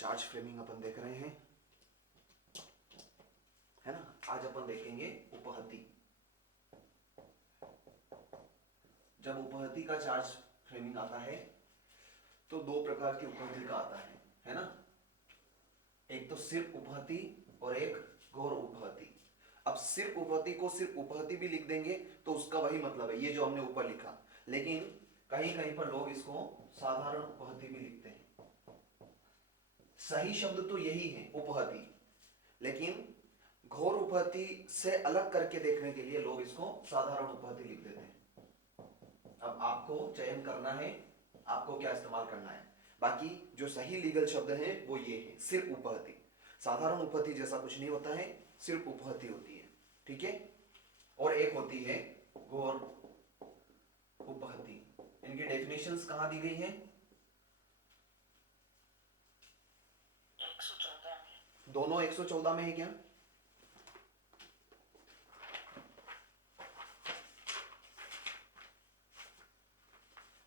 Charge framing अपन देख रहे हैं, है ना। आज अपन देखेंगे उपहति। जब उपहति का चार्ज फ्रेमिंग आता है तो दो प्रकार की उपहति का आता है ना। एक तो सिर्फ उपहति और एक गौर उपहति। अब सिर्फ उपहति को सिर्फ उपहति भी लिख देंगे तो उसका वही मतलब है, ये जो हमने ऊपर लिखा, लेकिन कहीं कहीं पर लोग इसको साधारण उपहति भी लिखते हैं। सही शब्द तो यही है उपहति, लेकिन घोर उपहति से अलग करके देखने के लिए लोग इसको साधारण उपहति लिख देते हैं। अब आपको चयन करना है, आपको क्या इस्तेमाल करना है। बाकी जो सही लीगल शब्द है वो ये है, सिर्फ उपहति। साधारण उपहति जैसा कुछ नहीं होता है, सिर्फ उपहति होती है, ठीक है। और एक होती है गौर उपहति। इनकी डेफिनेशंस कहां दी गई हैं? 114 में। दोनों 114 में है क्या?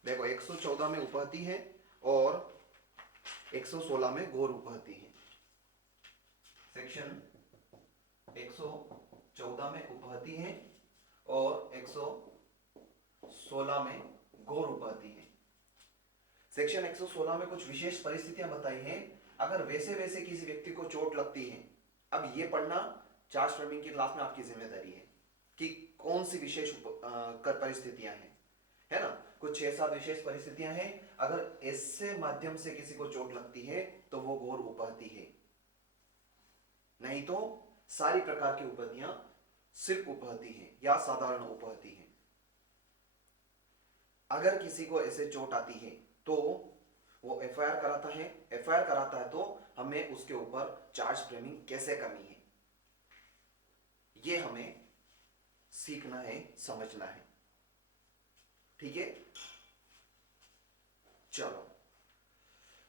देखो 114 में उपहति है और 116 में गौर उपहति है। सेक्शन 114 में उपहति है और 116 में गौर उपहति है। सेक्शन 116 में कुछ विशेष परिस्थितियां बताई हैं। अगर वैसे वैसे किसी व्यक्ति को चोट लगती है, अब ये पढ़ना चार्ज फ्रेमिंग की क्लास में आपकी जिम्मेदारी है कि कौन सी विशेष परिस्थितियां हैं, है ना। कुछ 6-7 विशेष परिस्थितियां हैं। अगर इससे माध्यम से किसी को चोट लगती है तो वो गौर उपहति है, नहीं तो सारी प्रकार की उपहतियां सिर्फ उपहति हैं या साधारण उपहति हैं। अगर किसी को ऐसे चोट आती है तो वो एफआईआर कराता है। एफआईआर कराता है तो हमें उसके ऊपर चार्ज फ्रेमिंग कैसे करनी है ये हमें सीखना है, समझना है, ठीक है। चलो,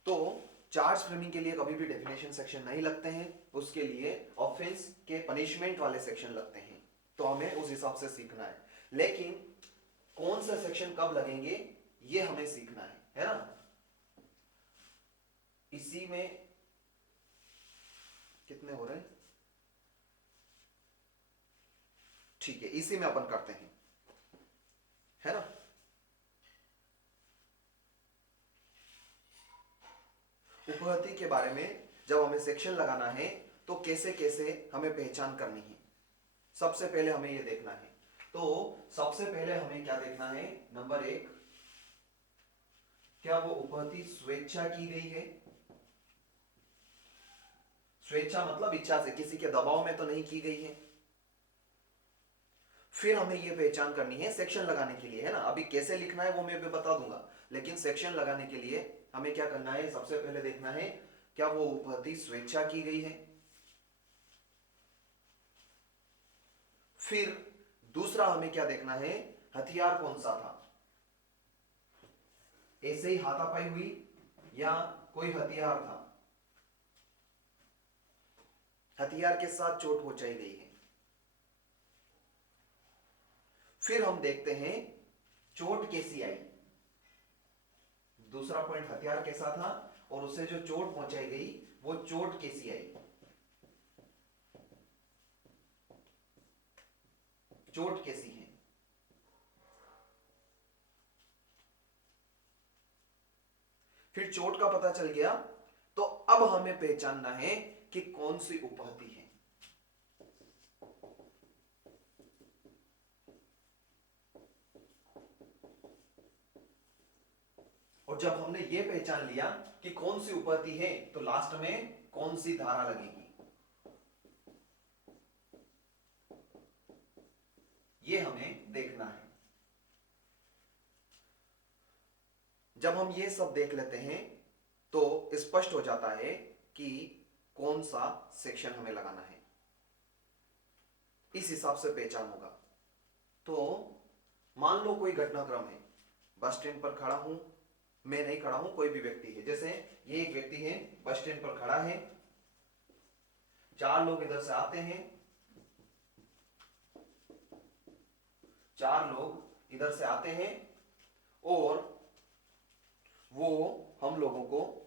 तो चार्ज फ्रेमिंग के लिए कभी भी डेफिनेशन सेक्शन नहीं लगते हैं, उसके लिए ऑफेंस के पनिशमेंट वाले सेक्शन लगते हैं, तो हमें उस हिसाब से सीखना है। लेकिन कौन सा सेक्शन कब लगेंगे ये हमें सीखना है ना। इसी में कितने हो रहे हैं? ठीक है, इसी में अपन करते हैं, है ना। उपहति के बारे में जब हमें सेक्शन लगाना है तो कैसे कैसे हमें पहचान करनी है, सबसे पहले हमें यह देखना है। तो सबसे पहले हमें क्या देखना है? नंबर 1, क्या वो उपहति स्वेच्छा की गई है? स्वेच्छा मतलब इच्छा से, किसी के दबाव में तो नहीं की गई है। फिर हमें यह पहचान करनी है सेक्शन लगाने के लिए, है ना। अभी कैसे लिखना है वो मैं भी बता दूंगा, लेकिन सेक्शन लगाने के लिए हमें क्या करना है? सबसे पहले देखना है क्या वो उपहति स्वेच्छा की गई है। फिर दूसरा हमें क्या देखना है? हथियार कौन सा था? ऐसे ही हाथापाई हुई या कोई हथियार था? हथियार के साथ चोट पहुंचाई गई है। फिर हम देखते हैं चोट कैसी आई। दूसरा पॉइंट हथियार कैसा था और उसे जो चोट पहुंचाई गई वो चोट कैसी आई, चोट कैसी है। फिर चोट का पता चल गया तो अब हमें पहचानना है कि कौन सी उपहति है। और जब हमने ये पहचान लिया कि कौन सी उपहति है तो लास्ट में कौन सी धारा लगेगी ये हमें देखना है। जब हम ये सब देख लेते हैं तो स्पष्ट हो जाता है कि कौन सा सेक्शन हमें लगाना है, इस हिसाब से पहचान होगा। तो मान लो कोई घटनाक्रम है, बस स्टैंड पर खड़ा हूं, मैं नहीं खड़ा हूं, कोई भी व्यक्ति है। जैसे ये एक व्यक्ति है, बस स्टैंड पर खड़ा है, 4 लोग इधर से आते हैं, 4 लोग इधर से आते हैं और वो हम लोगों को